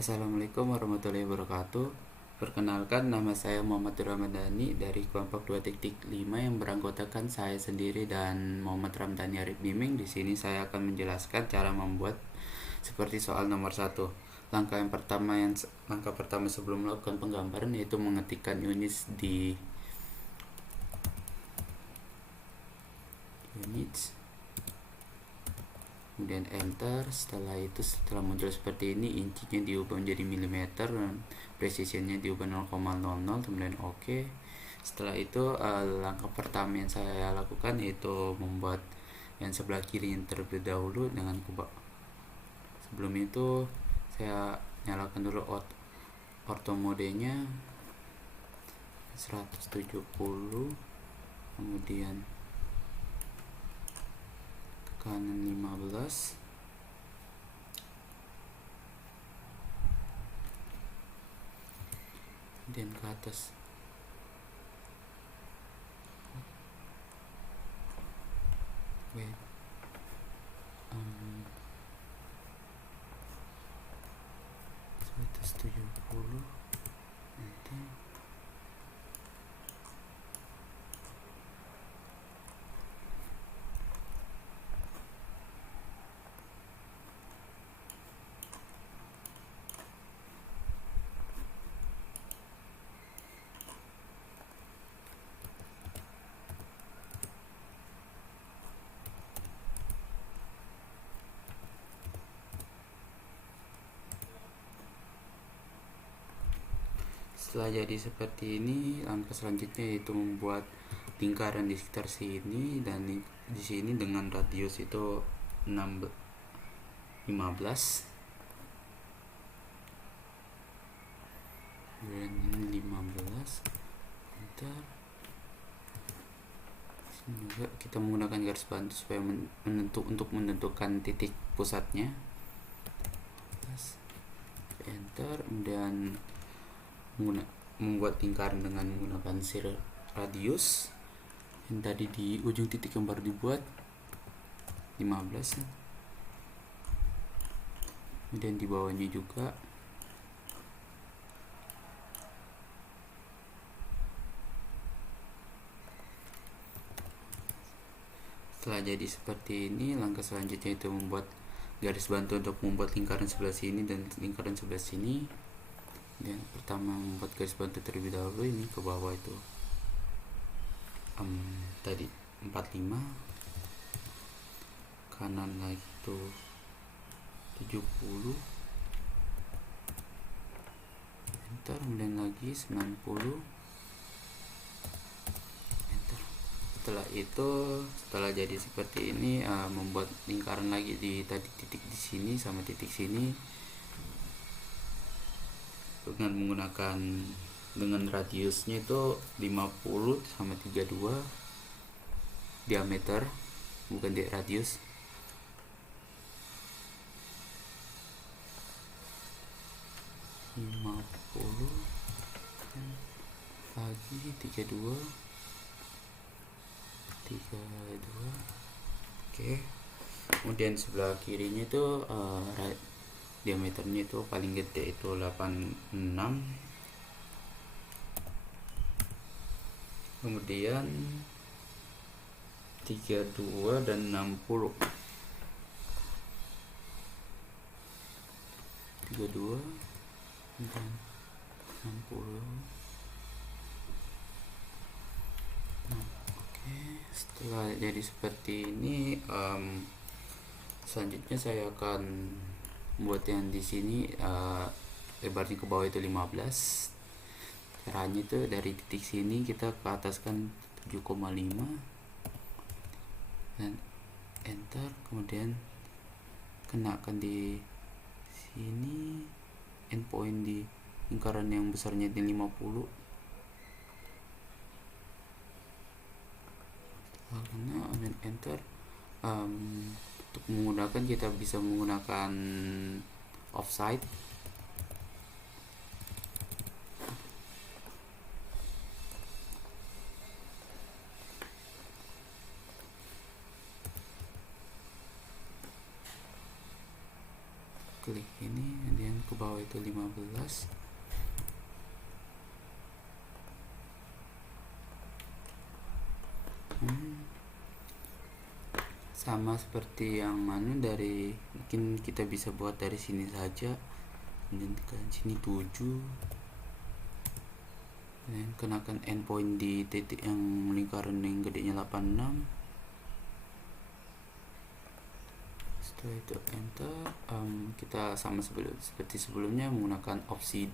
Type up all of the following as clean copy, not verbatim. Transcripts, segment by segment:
Assalamualaikum warahmatullahi wabarakatuh. Perkenalkan, nama saya Muhammad Ramadhani dari kelompok 2.5 yang beranggotakan saya sendiri dan Muhammad Ramdhani Arif Biming. Di sini saya akan menjelaskan cara membuat seperti soal nomor 1. Langkah pertama sebelum melakukan penggambaran yaitu mengetikkan units di units, kemudian enter. Setelah muncul seperti ini, inchinya diubah menjadi milimeter dan precisionnya diubah 0,00, kemudian oke. Setelah itu langkah pertama yang saya lakukan yaitu membuat yang sebelah kiri yang terlebih dahulu dengan kubah. Sebelum itu saya nyalakan dulu ortho modenya 170, kemudian ke kanan 15, kemudian ke atas wait 170, nanti setelah jadi seperti ini, langkah selanjutnya yaitu membuat lingkaran di sekitar sini dan di sini dengan radius itu 15. Dan ini 15. Enter. Sini juga kita menggunakan garis bantu supaya untuk menentukan titik pusatnya. Enter, kemudian membuat lingkaran dengan menggunakan radius yang tadi di ujung titik yang baru dibuat 15, kemudian di bawahnya juga setelah jadi seperti ini. Langkah selanjutnya itu membuat garis bantu untuk membuat lingkaran sebelah sini dan lingkaran sebelah sini. Dan pertama membuat garis bantu terlebih dahulu, ini ke bawah itu tadi 45, kanan lagi itu 70, enter, kemudian lagi 90, enter. Setelah jadi seperti ini, membuat lingkaran lagi di tadi titik di sini sama titik sini dengan radiusnya itu 50 sama 32 diameter, bukan di radius. Lagi 32, oke. Kemudian sebelah kirinya itu diameternya itu paling gede itu 86, kemudian 32 dan 60, 32 dan 60. Oke, setelah jadi seperti ini, selanjutnya saya akan buat yang di sini lebarnya ke bawah itu 15. Caranya itu dari titik sini kita ke atas kan 7,5 dan enter, kemudian kenakan di sini endpoint di lingkaran yang besarnya di 50. Karena dan enter. Untuk menggunakan, kita bisa menggunakan offset. klik ini, kemudian ke bawah itu 15. Sama seperti yang dari mungkin kita bisa buat dari sini saja, kemudian tekan sini 7, dan kenakan endpoint di titik yang lingkaran yang gedenya 86. Setelah itu enter. Kita sama seperti sebelumnya menggunakan opsi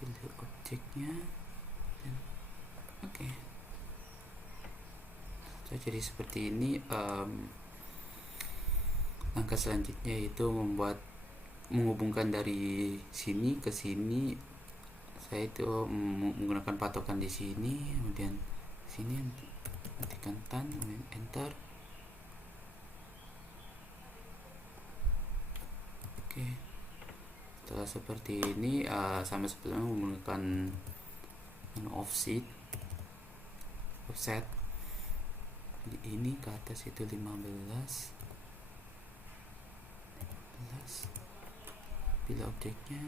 pilih objeknya, dan oke. Jadi seperti ini. Langkah selanjutnya yaitu menghubungkan dari sini ke sini. Saya itu menggunakan patokan di sini, kemudian sini tekan tan, kemudian enter. Oke. Setelah seperti ini, sama seperti menggunakan offset. Ini ke atas itu 15. Pilih objeknya.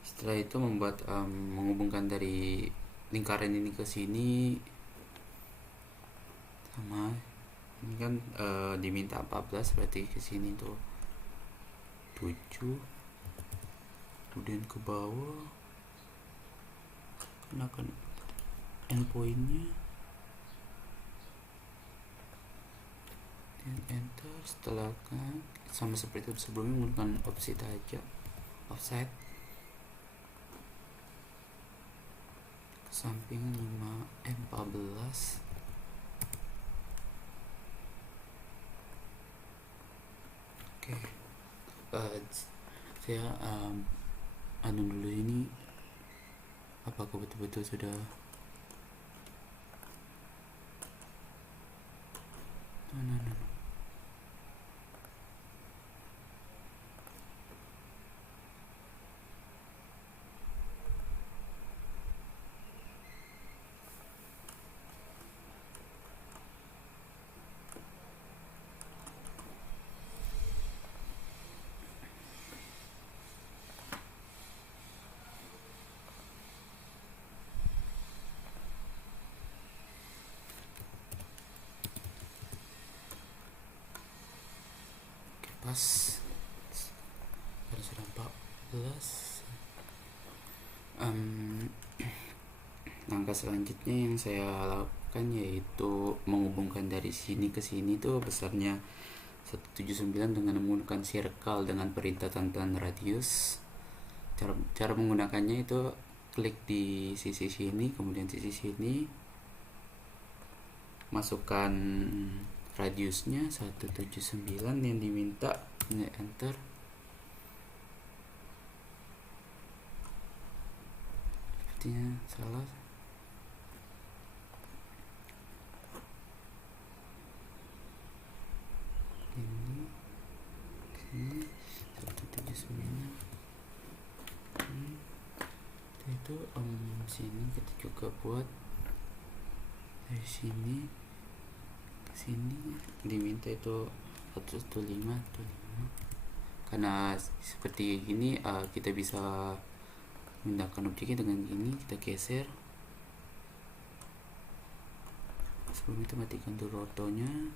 Setelah itu menghubungkan dari lingkaran ini ke sini. Sama ini kan diminta 14, berarti ke sini tuh 7, kemudian ke bawah kenakan endpointnya dan enter. Setelah kan sama seperti sebelumnya menggunakan offset aja, offset ke samping 14. Oke. Saya dulu ini apakah betul-betul sudah no. Pas sudah 14. Langkah selanjutnya yang saya lakukan yaitu menghubungkan dari sini ke sini tuh besarnya 179 dengan menggunakan circle dengan perintah tantan radius. Cara menggunakannya itu klik di sisi sini, kemudian sisi sini masukkan radiusnya 179 yang diminta, enter. Sepertinya salah. Ini sini 179. Itu sini kita juga buat dari sini sini diminta itu 115 karena seperti ini. Kita bisa memindahkan objeknya dengan ini, kita geser. Sebelum itu matikan dulu rotonya.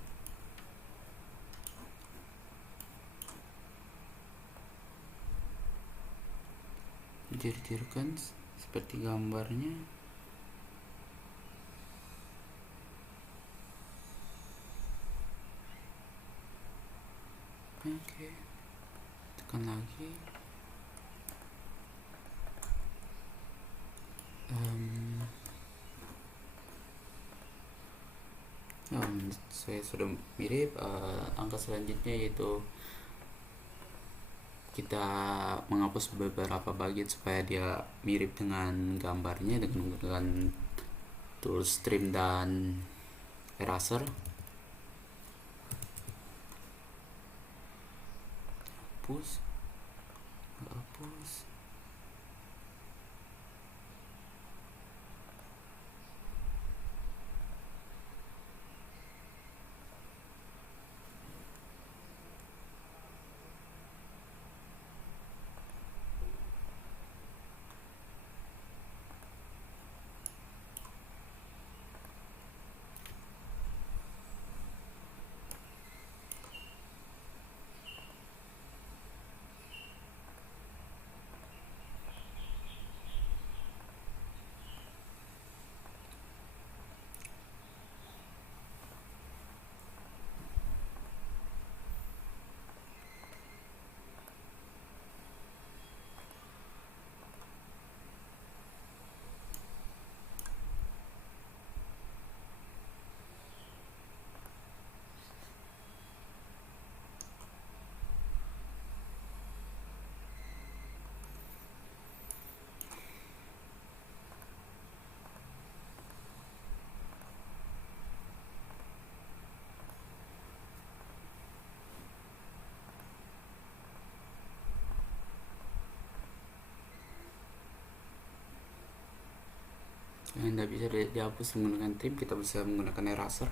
Dijejer-jerkan seperti gambarnya. Oke, tekan lagi. Saya sudah mirip. Angka selanjutnya yaitu kita menghapus beberapa bagian supaya dia mirip dengan gambarnya dengan menggunakan tools trim dan eraser. hapus, nggak hapus. Yang tidak bisa dihapus menggunakan trim, kita bisa menggunakan eraser.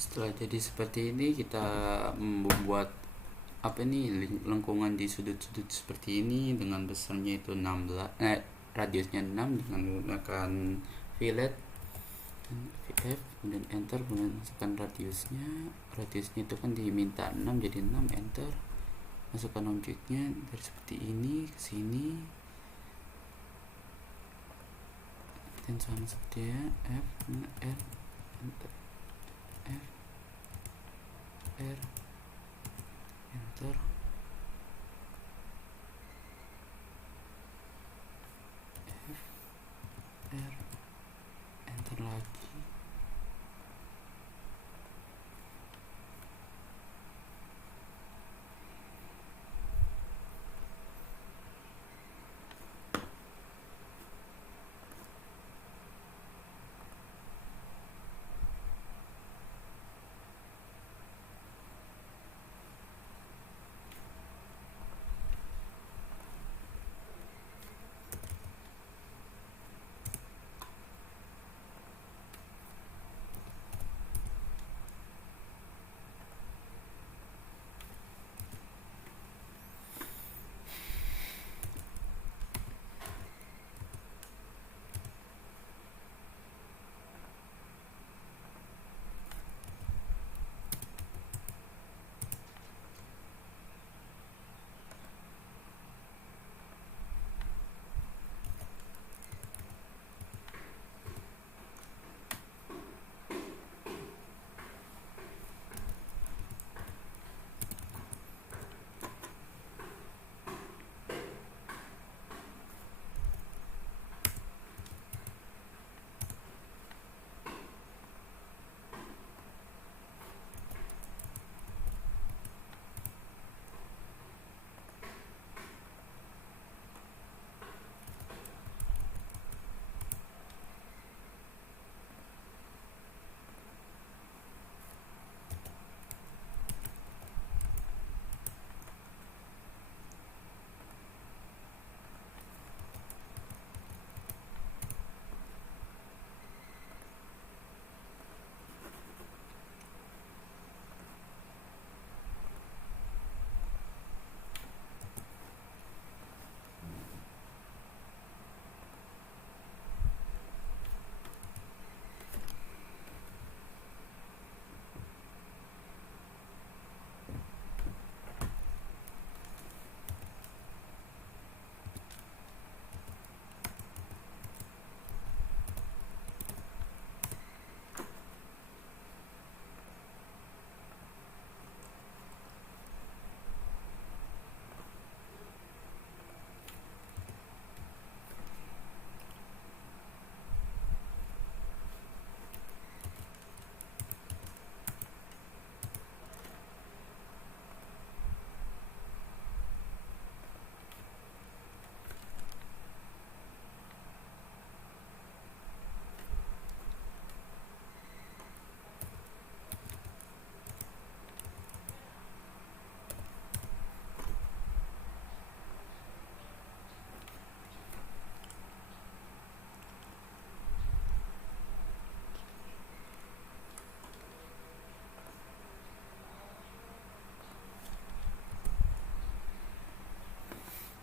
Setelah jadi seperti ini, kita membuat lengkungan di sudut-sudut seperti ini dengan besarnya itu 16, radiusnya 6 dengan menggunakan fillet F, kemudian enter, kemudian masukkan radiusnya itu kan diminta 6, jadi 6, enter, masukkan objeknya dari seperti ini ke sini dan sama seperti ya, F, R, enter, F, R, enter, F, R, enter lagi.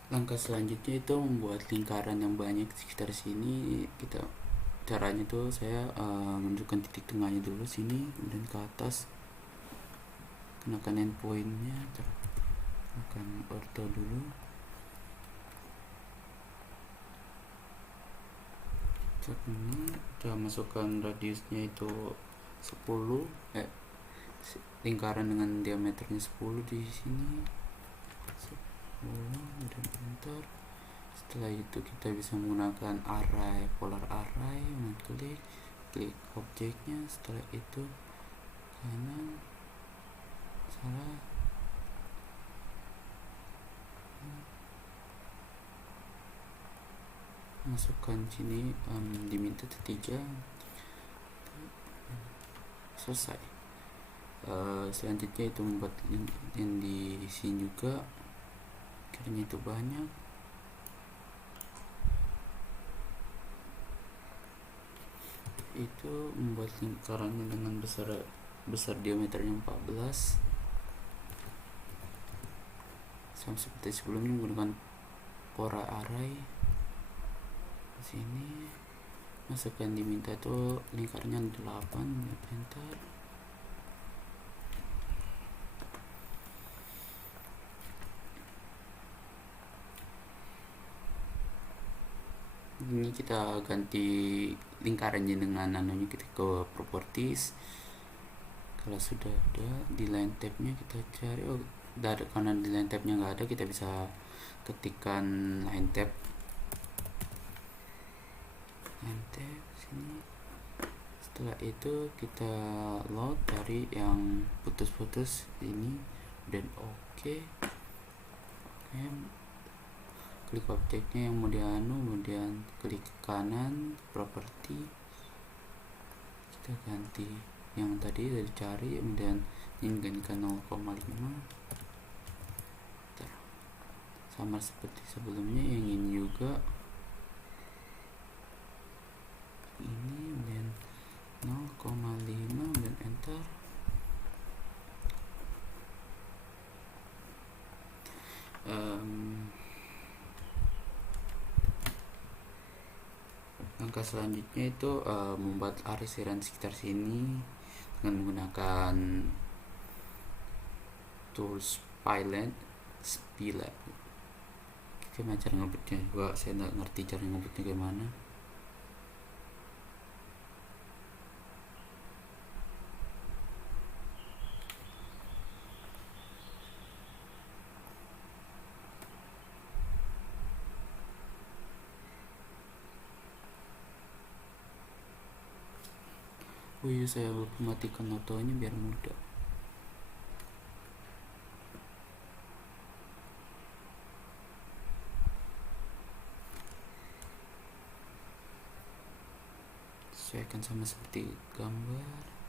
Langkah selanjutnya itu membuat lingkaran yang banyak di sekitar sini. Caranya tuh saya menunjukkan titik tengahnya dulu sini, kemudian ke atas, kenakan endpointnya, tekan orto dulu. Ini kita masukkan radiusnya itu 10, lingkaran dengan diameternya 10 di sini, 10, dan enter. Setelah itu kita bisa menggunakan array, polar array, klik objeknya. Setelah itu kanan, salah, masukkan sini, diminta tiga, selesai. Selanjutnya itu membuat yang di sini juga, kiranya itu banyak. Itu membuat lingkarannya dengan besar diameternya 14, sama seperti sebelumnya menggunakan pola array. Sini masukkan diminta tuh lingkarnya 8, enter. Ini kita ganti lingkarannya dengan anunya, kita ke properties. Kalau sudah ada di line tabnya kita cari, karena di line tabnya nggak ada, kita bisa ketikkan line tab sini. Setelah itu kita load dari yang putus-putus ini, dan oke. Klik objeknya yang mau kemudian klik kanan properti, kita ganti yang tadi udah dicari, kemudian ini ganti ke 0,5, sama seperti sebelumnya. Yang ini juga ini, dan 0,5, dan enter. Langkah selanjutnya itu membuat arisiran sekitar sini dengan menggunakan tools Spiled. Gimana cara ngebutnya juga saya nggak ngerti cara ngebutnya gimana. Oh iya, saya lupa matikan autonya biar mudah. Sesuaikan sama seperti gambar.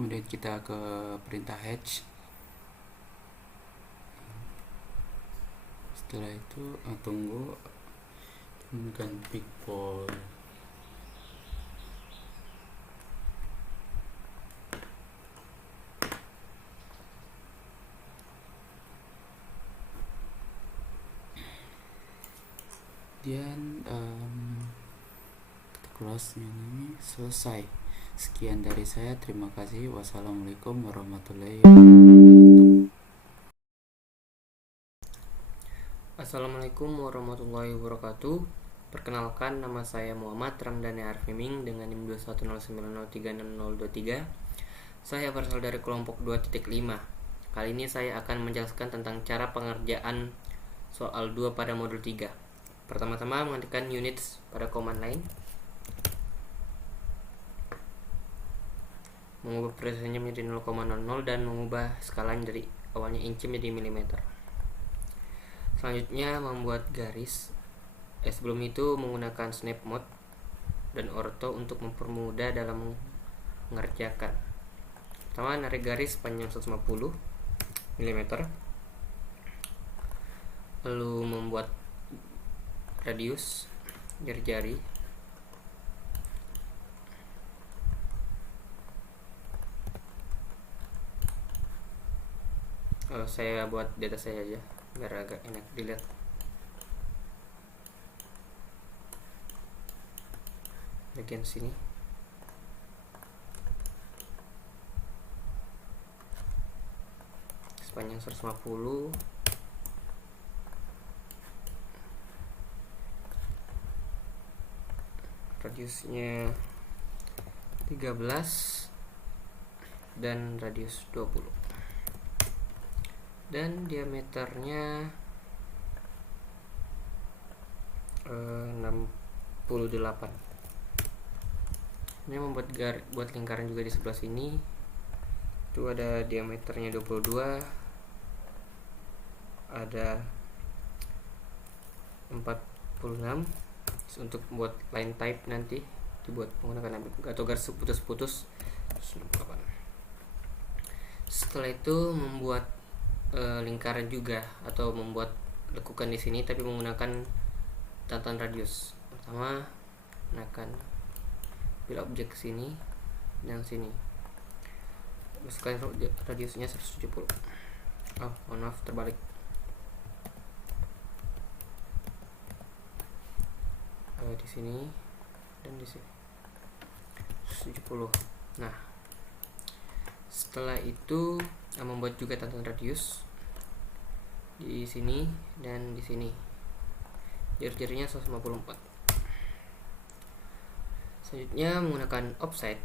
kemudian kita ke perintah hatch. Setelah itu tunggu temukan pick point. Kemudian kita close ini, selesai. Sekian dari saya, terima kasih. Wassalamualaikum warahmatullahi wabarakatuh. Assalamualaikum warahmatullahi wabarakatuh. Perkenalkan, nama saya Muhammad Ramdhani Arfiming dengan NIM 21090366023. Saya berasal dari kelompok 2.5. Kali ini saya akan menjelaskan tentang cara pengerjaan soal 2 pada modul 3. Pertama-tama mengetikkan units pada command line, mengubah presisinya menjadi 0,00 dan mengubah skalanya dari awalnya inci menjadi milimeter. Selanjutnya membuat garis. Sebelum itu menggunakan snap mode dan ortho untuk mempermudah dalam mengerjakan. Pertama, narik garis panjang 150 mm, lalu membuat radius jari-jari, saya buat di atas saya aja biar agak enak dilihat. Bagian sini sepanjang 150, radiusnya 13 dan radius 20, dan diameternya 68. Ini buat lingkaran juga di sebelah sini. Itu ada diameternya 22, ada 46. Untuk buat line type nanti dibuat menggunakan atau garis putus-putus 68. Setelah itu membuat lingkaran juga atau membuat lekukan di sini tapi menggunakan tatan radius. Pertama, gunakan pilih objek sini dan sini, masukkan radiusnya 170. Mohon maaf, terbalik. Di sini dan di sini 170. Nah, setelah itu membuat juga tatan radius di sini dan di sini, jari-jarinya 154. Selanjutnya menggunakan offset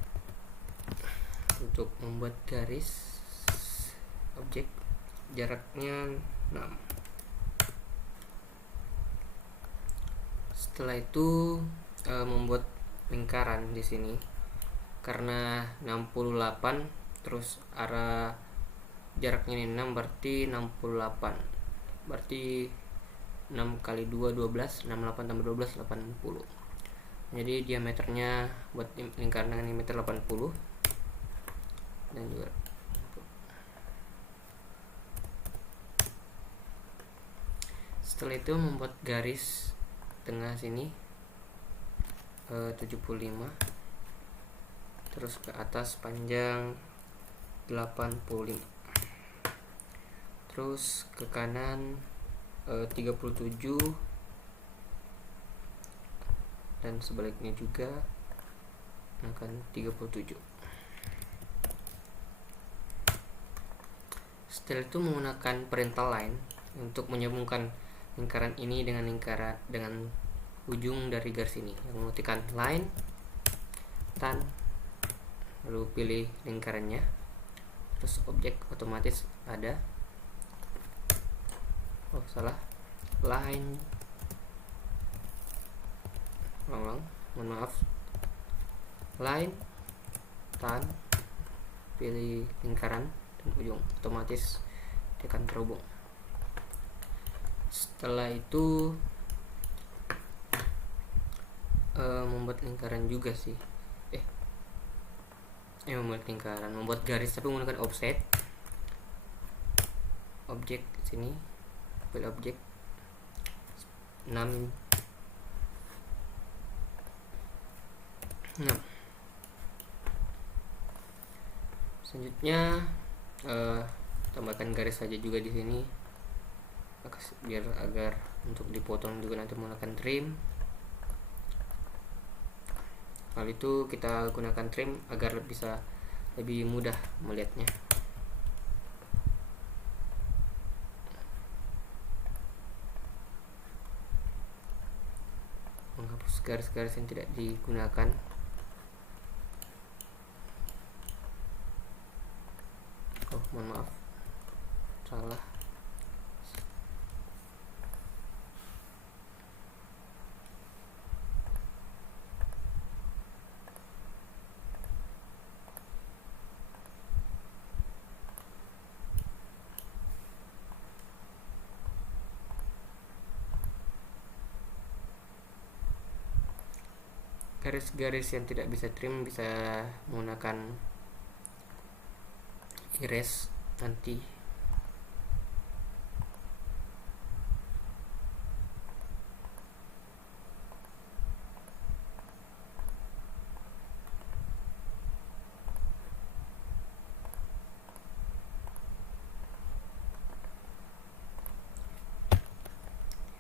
untuk membuat garis objek jaraknya 6. Setelah itu membuat lingkaran di sini karena 68 terus arah jaraknya ini 6, berarti 68, berarti 6 kali 2 12, 68 tambah 12 80. Jadi diameternya buat lingkaran dengan diameter 80 dan juga setelah itu membuat garis tengah sini 75, terus ke atas panjang 85, terus ke kanan 37 dan sebaliknya juga akan 37. Setelah itu menggunakan parental line untuk menyambungkan lingkaran ini dengan ujung dari garis ini. Yang mengetikkan line tan, lalu pilih lingkarannya, terus objek otomatis ada. Line, mohon maaf, line tan, pilih lingkaran dan ujung, otomatis dia akan terhubung. Setelah itu membuat lingkaran juga sih. membuat lingkaran, membuat garis tapi menggunakan offset. Objek sini, file objek 6. Selanjutnya tambahkan garis saja juga di sini, biar agar untuk dipotong juga nanti menggunakan trim. Hal itu kita gunakan trim agar bisa lebih mudah melihatnya. Menghapus garis-garis yang tidak digunakan. Oh, mohon maaf, salah. Garis-garis yang tidak bisa trim bisa menggunakan erase nanti.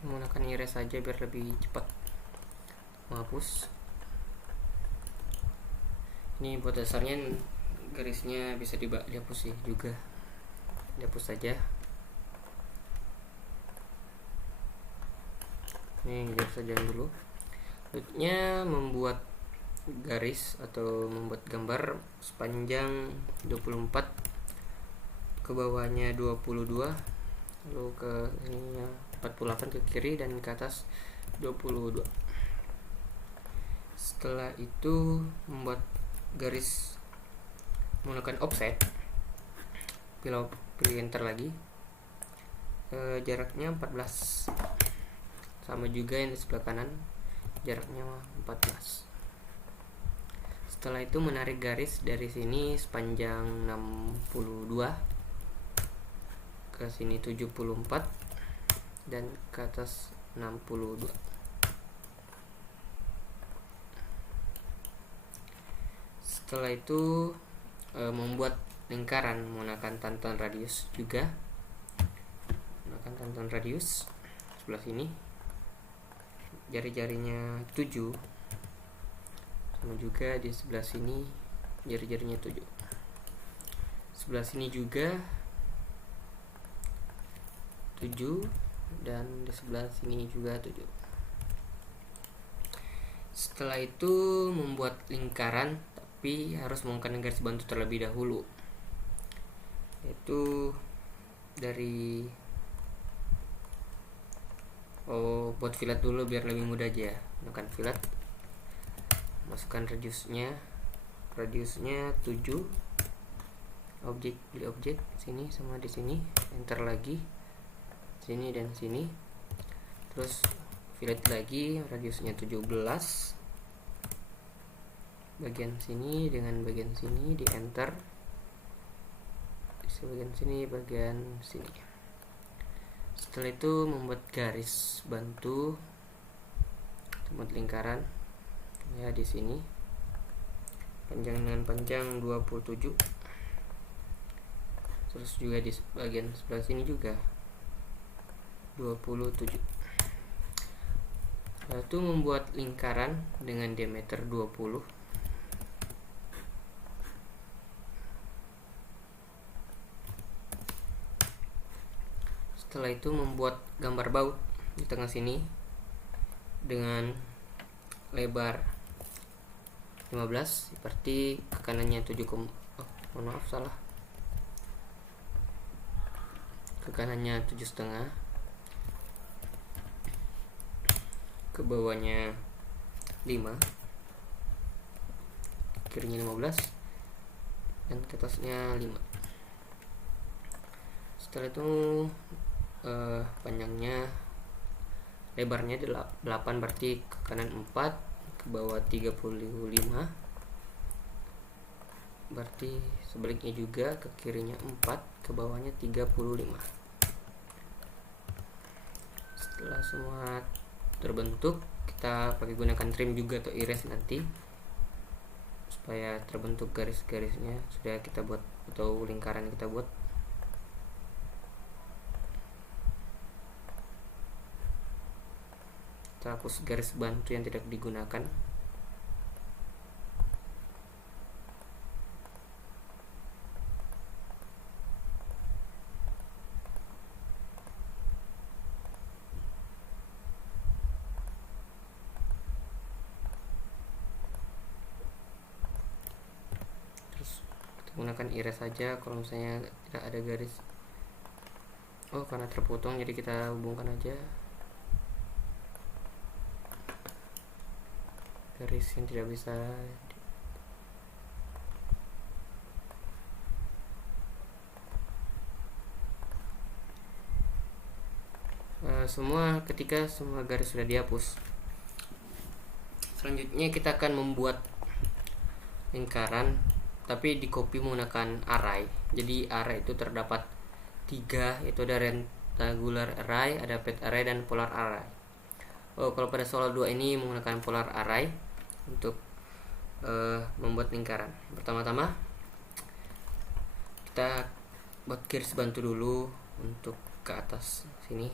Menggunakan erase saja biar lebih cepat menghapus. Ini buat dasarnya garisnya bisa dihapus sih juga, dihapus saja. Ini dihapus saja dulu. Selanjutnya membuat garis atau membuat gambar sepanjang 24, ke bawahnya 22, lalu ke ininya 48 ke kiri dan ke atas 22. Setelah itu membuat garis menggunakan offset, pilih enter lagi, jaraknya 14, sama juga yang di sebelah kanan, jaraknya 14. Setelah itu menarik garis dari sini sepanjang 62, ke sini 74 dan ke atas 62. Setelah itu membuat lingkaran menggunakan tantan radius juga, menggunakan tantan radius sebelah sini, jari-jarinya 7, sama juga di sebelah sini jari-jarinya 7, sebelah sini juga 7, dan di sebelah sini juga 7. Setelah itu membuat lingkaran, tapi harus menggunakan garis bantu terlebih dahulu, yaitu dari buat fillet dulu biar lebih mudah aja. Gunakan fillet, masukkan radiusnya 7, objek, pilih objek sini sama di sini, enter lagi sini dan sini, terus fillet lagi radiusnya 17, bagian sini dengan bagian sini di enter, bagian sini, bagian sini. Setelah itu membuat garis bantu, membuat lingkaran ya di sini, panjang dengan panjang 27, terus juga di bagian sebelah sini juga 27. Lalu membuat lingkaran dengan diameter 20. Setelah itu membuat gambar baut di tengah sini dengan lebar 15, seperti ke kanannya 7, mohon maaf salah, ke kanannya 7,5, ke bawahnya 5, kirinya 15, dan ke atasnya 5. Setelah itu panjangnya, lebarnya 8, berarti ke kanan 4, ke bawah 35, berarti sebaliknya juga, ke kirinya 4, ke bawahnya 35. Setelah semua terbentuk, kita pakai gunakan trim juga atau erase nanti supaya terbentuk garis-garisnya sudah kita buat atau lingkaran kita buat. Kita hapus garis bantu yang tidak digunakan. Gunakan erase saja kalau misalnya tidak ada garis. Oh, karena terpotong jadi kita hubungkan aja garis yang tidak bisa. Ketika semua garis sudah dihapus, selanjutnya kita akan membuat lingkaran tapi di copy menggunakan array. Jadi array itu terdapat 3, yaitu ada rectangular array, ada pet array, dan polar array. Kalau pada soal 2 ini menggunakan polar array untuk membuat lingkaran. Pertama-tama kita buat garis bantu dulu untuk ke atas sini,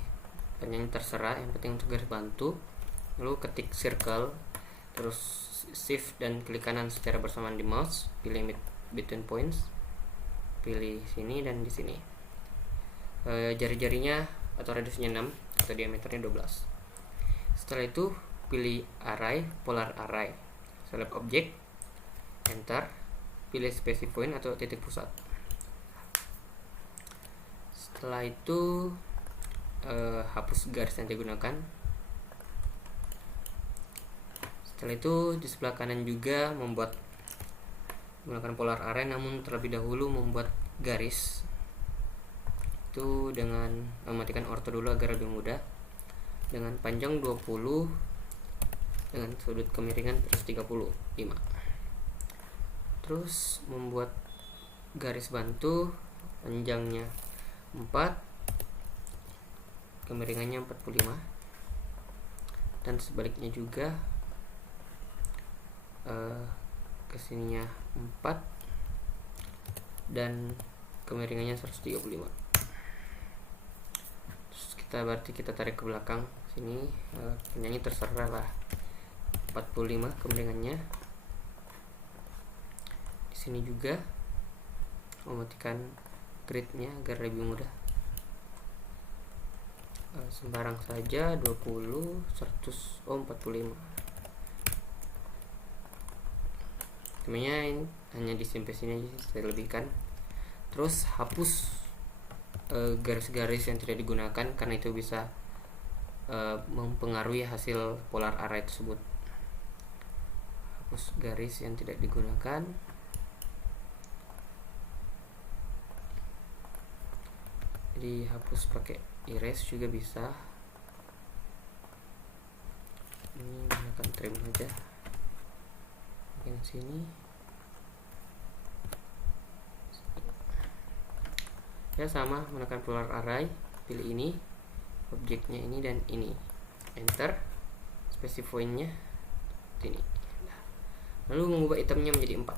panjangnya terserah, yang penting untuk garis bantu. Lalu ketik circle, terus shift dan klik kanan secara bersamaan di mouse, pilih between points, pilih sini dan di sini. Jari-jarinya atau radiusnya 6 atau diameternya 12. Setelah itu pilih array, polar array, select object, enter, pilih specify point atau titik pusat. Setelah itu hapus garis yang digunakan. Setelah itu di sebelah kanan juga menggunakan polar array, namun terlebih dahulu membuat garis itu dengan mematikan ortho dulu agar lebih mudah, dengan panjang 20 dengan sudut kemiringan 135. Terus membuat garis bantu panjangnya 4, kemiringannya 45, dan sebaliknya juga kesininya 4 dan kemiringannya 135. Terus kita tarik ke belakang sini, panjangnya terserah lah, 45 kemiringannya. Di sini juga mematikan gridnya agar lebih mudah. Sembarang saja 20, 100, 45. Sebenarnya ini hanya di sini aja saya lebihkan. Terus hapus garis-garis yang tidak digunakan karena itu bisa mempengaruhi hasil polar array tersebut. Hapus garis yang tidak digunakan. Jadi hapus pakai erase juga bisa. Ini gunakan trim aja. Yang sini ya sama, menggunakan polar array, pilih ini, objeknya ini dan ini, enter, specify-nya ini, lalu mengubah itemnya menjadi 4.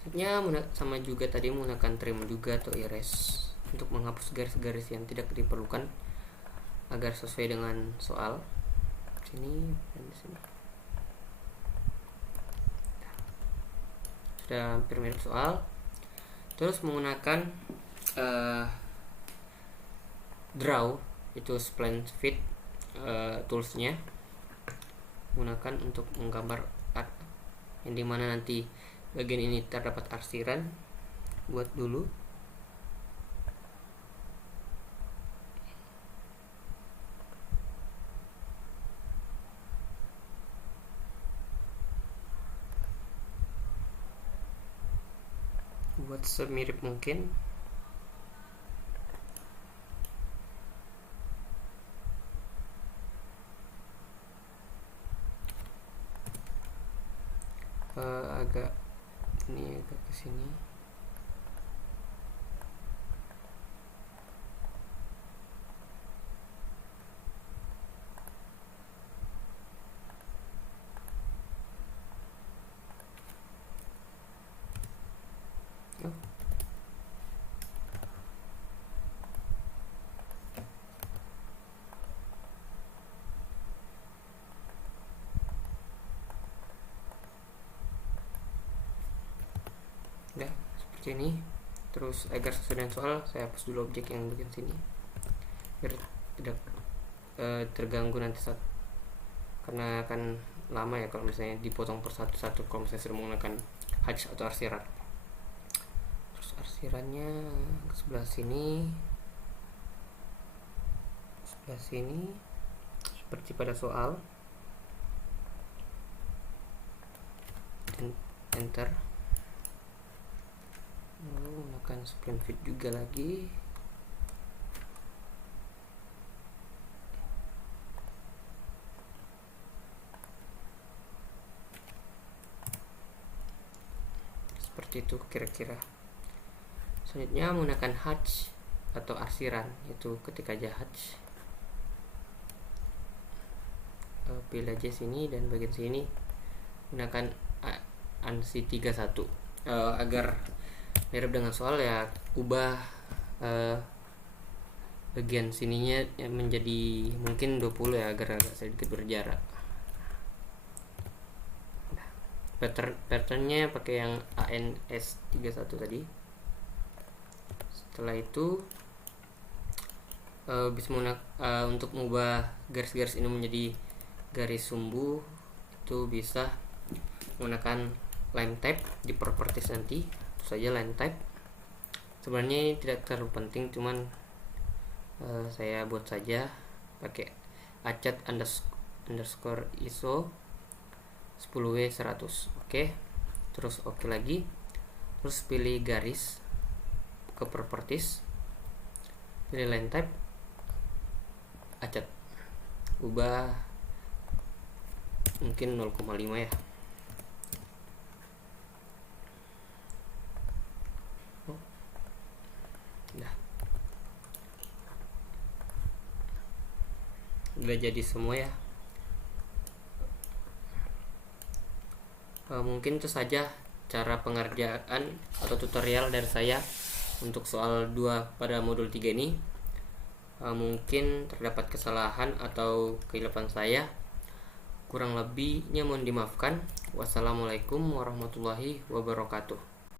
Selanjutnya sama juga tadi menggunakan trim juga atau erase untuk menghapus garis-garis yang tidak diperlukan agar sesuai dengan soal. Sini dan di sini sudah hampir mirip soal. Terus menggunakan draw, itu spline fit toolsnya, menggunakan untuk menggambar art yang dimana nanti bagian ini terdapat arsiran. Buat dulu. Buat semirip mungkin. agak ini agak ke sini. Udah seperti ini. Terus agar sesuai dengan soal, saya hapus dulu objek yang bagian sini biar tidak terganggu nanti saat, karena akan lama ya kalau misalnya dipotong per satu-satu kalau misalnya sudah menggunakan hatch atau arsiran. Terus arsirannya ke sebelah sini seperti pada soal. Enter. Menggunakan spline feed juga lagi. Seperti itu kira-kira. Selanjutnya menggunakan hatch atau arsiran, yaitu ketik aja hatch, pilih aja sini dan bagian sini gunakan ANSI 31 agar mirip dengan soal ya, ubah bagian sininya menjadi mungkin 20 ya, agar agak sedikit berjarak. Patternnya pakai yang ANS 31 tadi. Setelah itu bisa untuk mengubah garis-garis ini menjadi garis sumbu, itu bisa menggunakan line type di properties nanti. Itu saja line type. Sebenarnya ini tidak terlalu penting, cuman saya buat saja pakai achat underscore ISO 10W100. Oke. Terus oke lagi. Terus pilih garis ke properties, pilih line type, achat, ubah mungkin 0,5 ya. Udah jadi semua ya. Mungkin itu saja cara pengerjaan atau tutorial dari saya untuk soal 2 pada modul 3 ini. Mungkin terdapat kesalahan atau kehilafan saya, kurang lebihnya mohon dimaafkan. Wassalamualaikum warahmatullahi wabarakatuh.